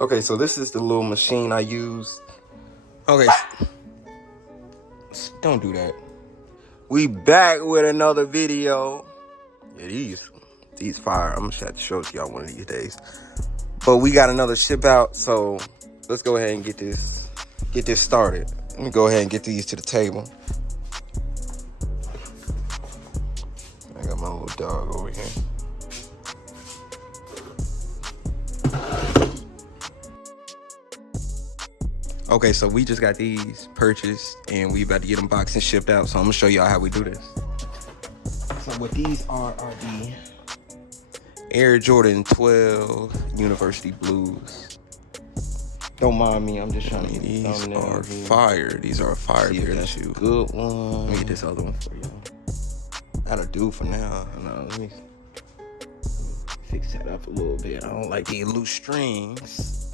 Okay, so this is the little machine I use. Okay, don't do that. We back with another video. Yeah, these fire. I'm gonna have to show it to y'all one of these days. But we got another ship out, so let's go ahead and get this started. Let me go ahead and get these to the table. I got my little dog over here. Okay, so we just got these purchased and we about to get them boxed and shipped out. So I'm gonna show y'all how we do this. So what these are the Air Jordan 12 University Blues. Don't mind me, I'm just trying to get these are fire. These are a fire pair of shoes. Good one. Let me get this other one for y'all. That'll do for now. No, let me fix that up a little bit. I don't like these loose strings.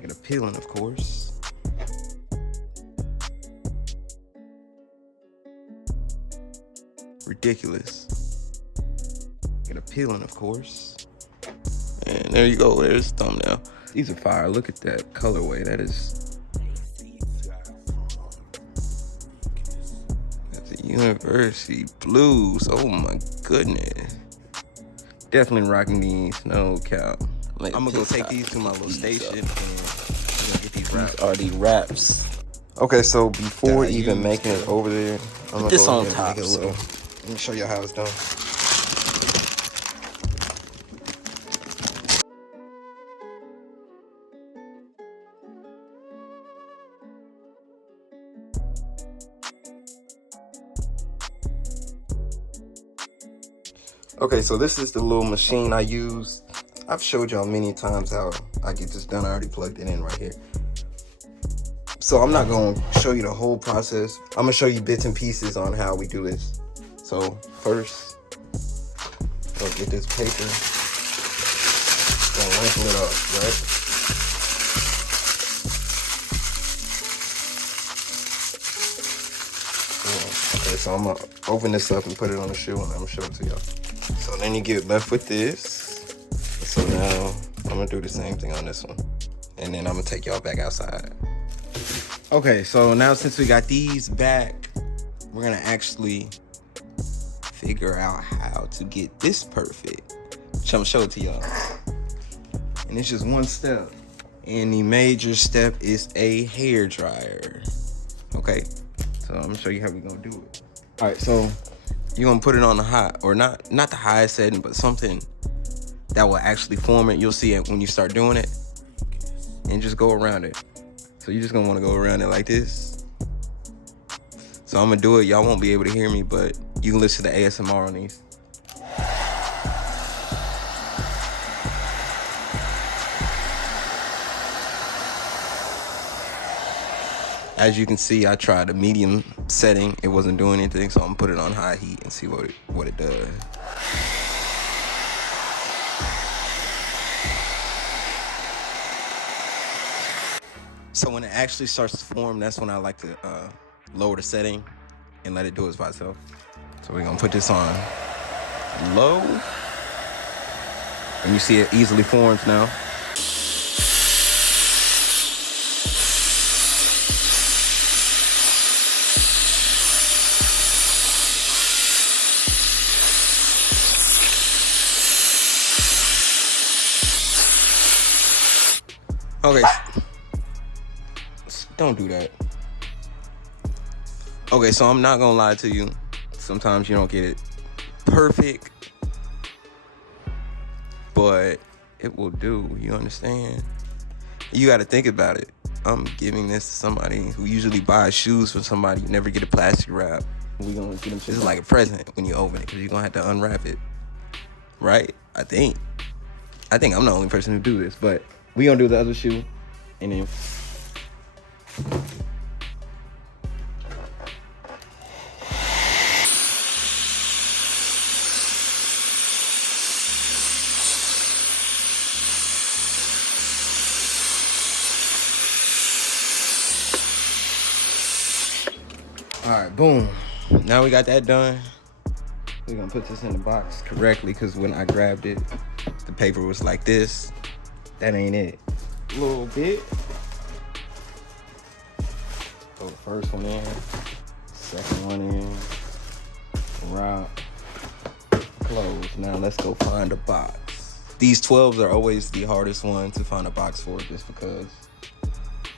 Get a peeling, of course. Ridiculous. Get a peeling, of course. And there you go. There's the thumbnail. These are fire. Look at that colorway. That's the University Blues. Oh my goodness. Definitely rocking these. No cap. I'm gonna go take these to my little station and I'm gonna get these wraps. These are the wraps. Okay, so before even making it over there, I'm gonna go ahead and make it a little. Let me show you how it's done. Okay, so this is the little machine I use. I've showed y'all many times how I get this done. I already plugged it in right here. So I'm not gonna show you the whole process. I'm gonna show you bits and pieces on how we do this. So first, I'll get this paper. Gonna wrinkle it up, right? Okay, so I'm gonna open this up and put it on the shoe and I'm gonna show it to y'all. So then you get left with this. So now I'm gonna do the same thing on this one. And then I'm gonna take y'all back outside. Okay, so now since we got these back, we're gonna actually figure out how to get this perfect. Which I'm gonna show it to y'all. And it's just one step. And the major step is a hair dryer. Okay, so I'm gonna show you how we're gonna do it. All right, so you're gonna put it on the high, or not the highest setting, but something that will actually form it. You'll see it when you start doing it. And just go around it. So you're just gonna wanna go around it like this. So I'm gonna do it. Y'all won't be able to hear me, but you can listen to ASMR on these. As you can see, I tried a medium setting. It wasn't doing anything, so I'm gonna put it on high heat and see what it does. So when it actually starts to form, that's when I like to lower the setting and let it do it by itself. So we're gonna put this on low. And you see it easily forms now. Okay, don't do that. Okay, so I'm not gonna lie to you. Sometimes you don't get it perfect, but it will do, you understand? You gotta think about it. I'm giving this to somebody who usually buys shoes from somebody who never get a plastic wrap. We gonna get them. This is like a present when you open it, because you're gonna have to unwrap it, right? I think I'm the only person who do this, but we gonna do the other shoe, and then all right, boom. Now we got that done. We're gonna put this in the box correctly, because when I grabbed it, the paper was like this. that ain't it. A little bit. Throw the first one in, second one in, round, close. Now let's go find a box. These 12s are always the hardest one to find a box for, just because,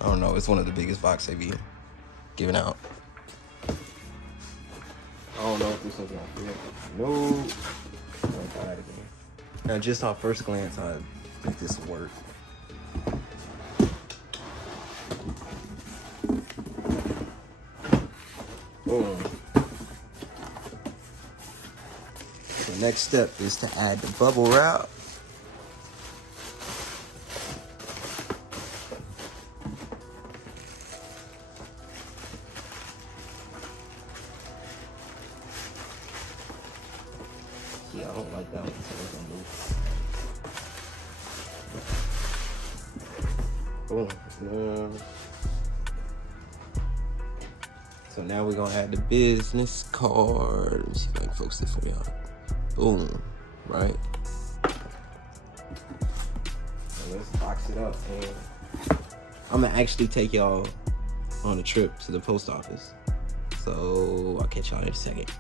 I don't know, it's one of the biggest boxes they be giving out. I don't know if this one's gonna fit. No. I'm gonna try it again. Now, just on first glance, I think this will work. Boom. The next step is to add the bubble wrap. Yeah, I don't like that one, so it's gonna move. Boom. So now we're gonna add the business card. Let me see if I can focus this for y'all. Boom, right? So let's box it up, and I'm gonna actually take y'all on a trip to the post office. So I'll catch y'all in a second.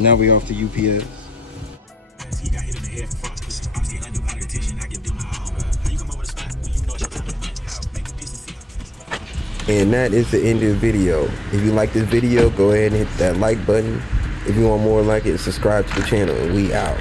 Now we off to UPS. And that is the end of the video. If you like this video, go ahead and hit that like button. If you want more like it, subscribe to the channel, and we out.